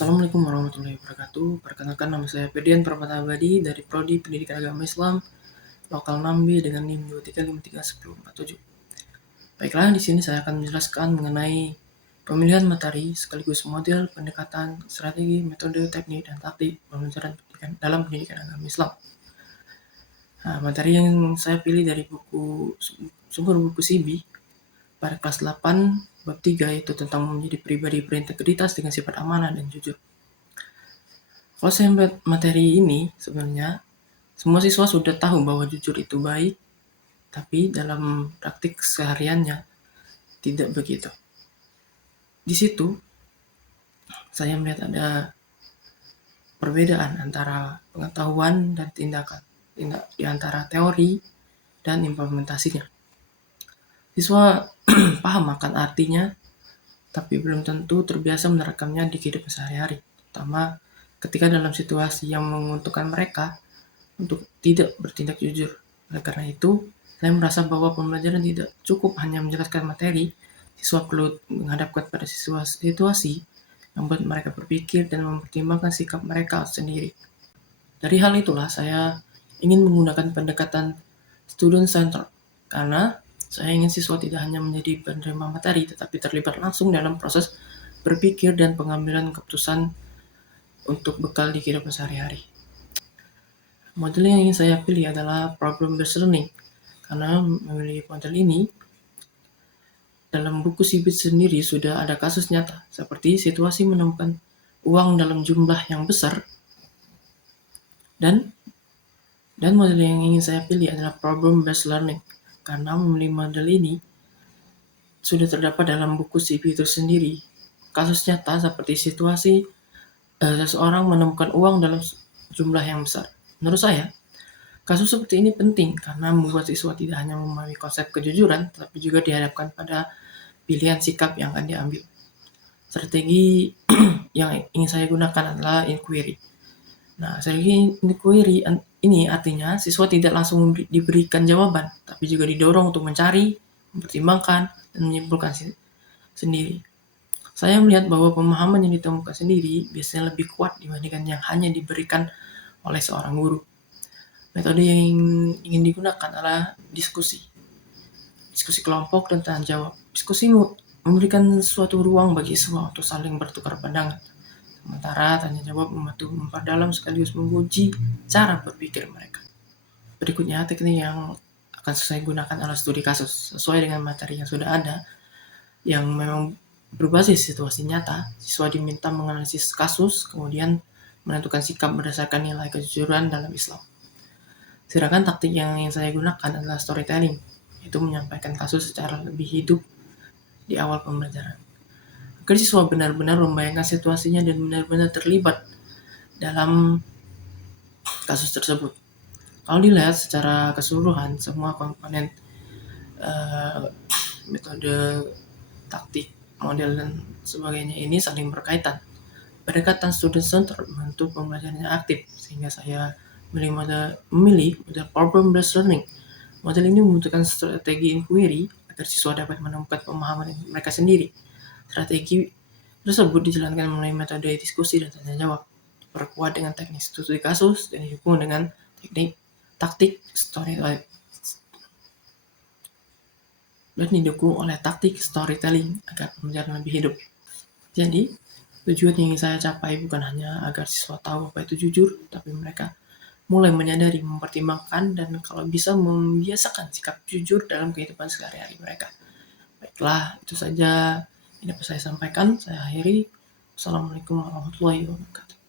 Assalamualaikum warahmatullahi wabarakatuh. Perkenalkan, nama saya Ferdian Permatabadi dari Prodi Pendidikan Agama Islam Lokal Nambi dengan NIM 23531047. Baiklah, di sini saya akan menjelaskan mengenai pemilihan materi sekaligus model pendekatan, strategi, metode, teknik, dan taktik pembelajaran dalam pendidikan agama Islam. Nah, materi yang saya pilih dari sumber buku Sibi pada kelas 8 bab 3, yaitu tentang menjadi pribadi berintegritas dengan sifat amanah dan jujur. Kalau saya melihat materi ini, sebenarnya semua siswa sudah tahu bahwa jujur itu baik, tapi dalam praktik sehariannya tidak begitu. Di situ saya melihat ada perbedaan antara pengetahuan dan tindakan, di antara teori dan implementasinya. Siswa paham akan artinya, tapi belum tentu terbiasa menerapkannya di kehidupan sehari-hari, terutama ketika dalam situasi yang menguntungkan mereka untuk tidak bertindak jujur. Oleh karena itu, saya merasa bahwa pembelajaran tidak cukup hanya menjelaskan materi, siswa perlu menghadapkan pada situasi yang membuat mereka berpikir dan mempertimbangkan sikap mereka sendiri. Dari hal itulah saya ingin menggunakan pendekatan student center, karena saya ingin siswa tidak hanya menjadi penerima materi, tetapi terlibat langsung dalam proses berpikir dan pengambilan keputusan untuk bekal di kehidupan sehari-hari. Model yang ingin saya pilih adalah problem based learning, karena memilih model ini dalam buku Sibit sendiri sudah ada kasus nyata, seperti situasi menemukan uang dalam jumlah yang besar, dan model yang ingin saya pilih adalah problem based learning, karena memilih model ini sudah terdapat dalam buku Sibit itu sendiri kasus nyata seperti situasi seseorang menemukan uang dalam jumlah yang besar. Menurut saya, kasus seperti ini penting karena membuat siswa tidak hanya memahami konsep kejujuran, tetapi juga dihadapkan pada pilihan sikap yang akan diambil. Strategi yang ingin saya gunakan adalah inquiry. Nah, strategi inquiry ini artinya siswa tidak langsung diberikan jawaban, tapi juga didorong untuk mencari, mempertimbangkan, dan menyimpulkan sendiri. Saya melihat bahwa pemahaman yang ditemukan sendiri biasanya lebih kuat dibandingkan yang hanya diberikan oleh seorang guru. Metode yang ingin digunakan adalah diskusi kelompok dan tanya jawab. Diskusi memberikan suatu ruang bagi siswa untuk saling bertukar pandangan, sementara tanya jawab membantu memperdalam sekaligus menguji cara berpikir mereka. Berikutnya, teknik yang akan saya gunakan adalah studi kasus. Sesuai dengan materi yang sudah ada, yang memang berbasis situasi nyata, siswa diminta menganalisis kasus, kemudian menentukan sikap berdasarkan nilai kejujuran dalam Islam. Sedangkan taktik yang ingin saya gunakan adalah storytelling, yaitu menyampaikan kasus secara lebih hidup di awal pembelajaran, agar siswa benar-benar membayangkan situasinya dan benar-benar terlibat dalam kasus tersebut. Kalau dilihat secara keseluruhan, semua komponen metode, taktik, model, dan sebagainya ini saling berkaitan. Pendekatan student center membantu pembelajarannya aktif, sehingga saya memilih model problem based learning. Model ini membutuhkan strategi inquiry agar siswa dapat menemukan pemahaman mereka sendiri. Strategi tersebut dijalankan melalui metode diskusi dan tanya jawab, diperkuat dengan teknik studi kasus, dan didukung dengan taktik storytelling agar pembelajaran lebih hidup. Jadi, tujuan yang ingin saya capai bukan hanya agar siswa tahu apa itu jujur, tapi mereka mulai menyadari, mempertimbangkan, dan kalau bisa membiasakan sikap jujur dalam kehidupan sehari-hari mereka. Baiklah, itu saja yang dapat saya sampaikan. Saya akhiri. Assalamualaikum warahmatullahi wabarakatuh.